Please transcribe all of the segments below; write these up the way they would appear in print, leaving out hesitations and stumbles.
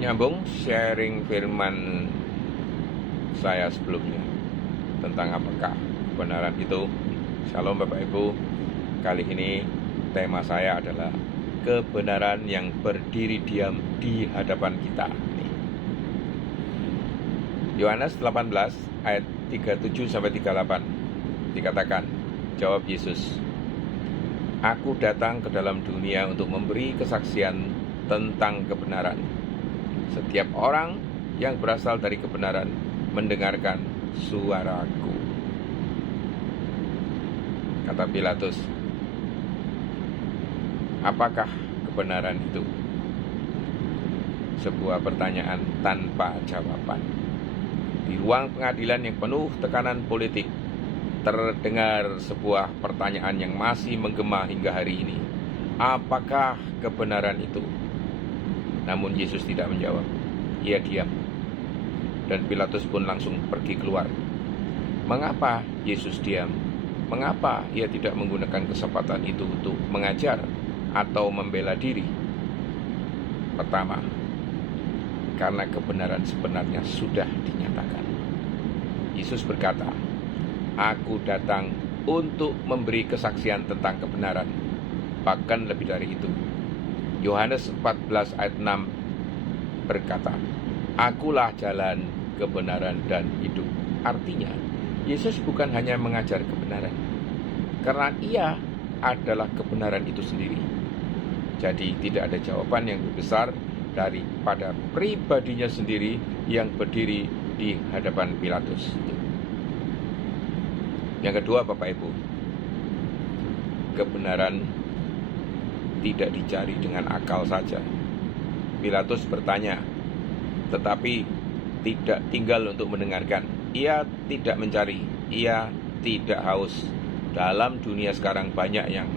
Menyambung sharing firman saya sebelumnya tentang apakah kebenaran itu. Shalom Bapak Ibu. Kali ini tema saya adalah kebenaran yang berdiri diam di hadapan kita. Yohanes 18 ayat 37-38 dikatakan, jawab Yesus, "Aku datang ke dalam dunia untuk memberi kesaksian tentang kebenaran. Setiap orang yang berasal dari kebenaran mendengarkan suaraku." Kata Pilatus, apakah kebenaran itu? Sebuah pertanyaan tanpa jawaban. Di ruang pengadilan yang penuh tekanan politik, terdengar sebuah pertanyaan yang masih menggema hingga hari ini. Apakah kebenaran itu? Namun Yesus tidak menjawab. Ia diam. Dan Pilatus pun langsung pergi keluar. Mengapa Yesus diam? Mengapa ia tidak menggunakan kesempatan itu untuk mengajar atau membela diri? Pertama, karena kebenaran sebenarnya sudah dinyatakan. Yesus berkata, "Aku datang untuk memberi kesaksian tentang kebenaran." Bahkan lebih dari itu. Yohanes 14 ayat 6 berkata, "Akulah jalan, kebenaran, dan hidup." Artinya, Yesus bukan hanya mengajar kebenaran, karena ia adalah kebenaran itu sendiri. Jadi tidak ada jawaban yang lebih besar daripada pribadinya sendiri yang berdiri di hadapan Pilatus. Yang kedua, Bapak Ibu, kebenaran tidak dicari dengan akal saja. Pilatus bertanya, tetapi tidak tinggal untuk mendengarkan. Ia tidak mencari, ia tidak haus. Dalam dunia sekarang banyak yang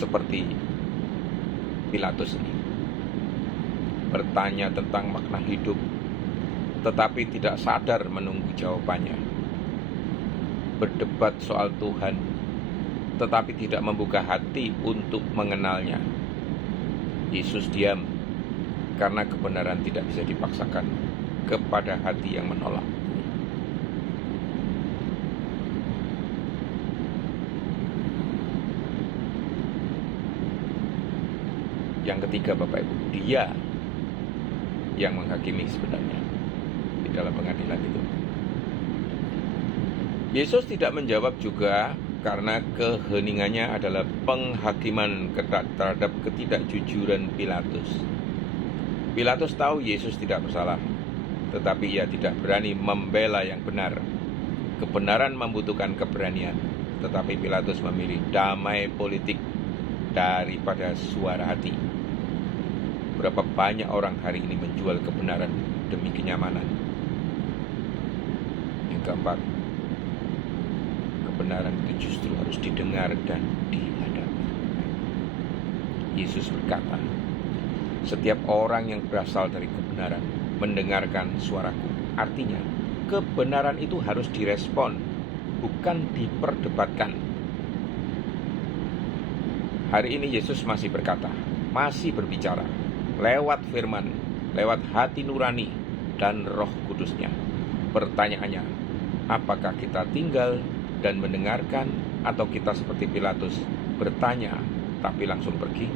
seperti Pilatus ini. Bertanya tentang makna hidup, tetapi tidak sadar menunggu jawabannya. Berdebat soal Tuhan, tetapi tidak membuka hati untuk mengenalnya. Yesus diam karena kebenaran tidak bisa dipaksakan kepada hati yang menolak. Yang ketiga, Bapak Ibu, dia yang menghakimi sebenarnya di dalam pengadilan itu. Yesus tidak menjawab juga karena keheningannya adalah penghakiman terhadap ketidakjujuran Pilatus. Pilatus tahu Yesus tidak bersalah, tetapi ia tidak berani membela yang benar. Kebenaran membutuhkan keberanian, tetapi Pilatus memilih damai politik daripada suara hati. Berapa banyak orang hari ini menjual kebenaran demi kenyamanan. Yang keempat, kebenaran itu justru harus didengar dan dihadapi. Yesus berkata, setiap orang yang berasal dari kebenaran mendengarkan suaraku. Artinya, kebenaran itu harus direspon, bukan diperdebatkan. Hari ini Yesus masih berkata, masih berbicara, lewat firman, lewat hati nurani dan Roh Kudusnya. Pertanyaannya, apakah kita tinggal dan mendengarkan, atau kita seperti Pilatus bertanya tapi langsung pergi?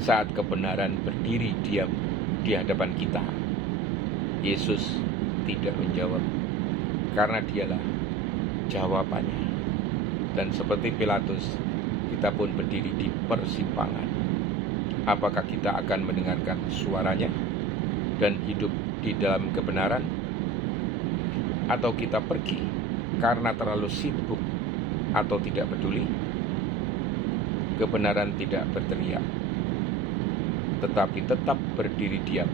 Saat kebenaran berdiri diam di hadapan kita, Yesus tidak menjawab karena dialah jawabannya. Dan seperti Pilatus, kita pun berdiri di persimpangan. Apakah kita akan mendengarkan suaranya dan hidup di dalam kebenaran? Atau kita pergi karena terlalu sibuk atau tidak peduli? Kebenaran tidak berteriak, tetapi tetap berdiri diam,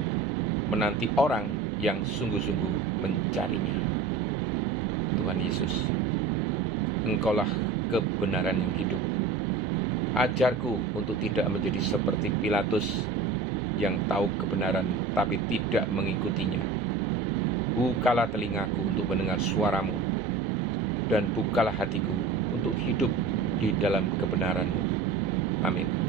menanti orang yang sungguh-sungguh mencarinya. Tuhan Yesus, Engkaulah kebenaran yang hidup. Ajarku untuk tidak menjadi seperti Pilatus yang tahu kebenaran tapi tidak mengikutinya. Bukalah telingaku untuk mendengar suaramu, dan bukalah hatiku untuk hidup di dalam kebenaran-Mu. Amin.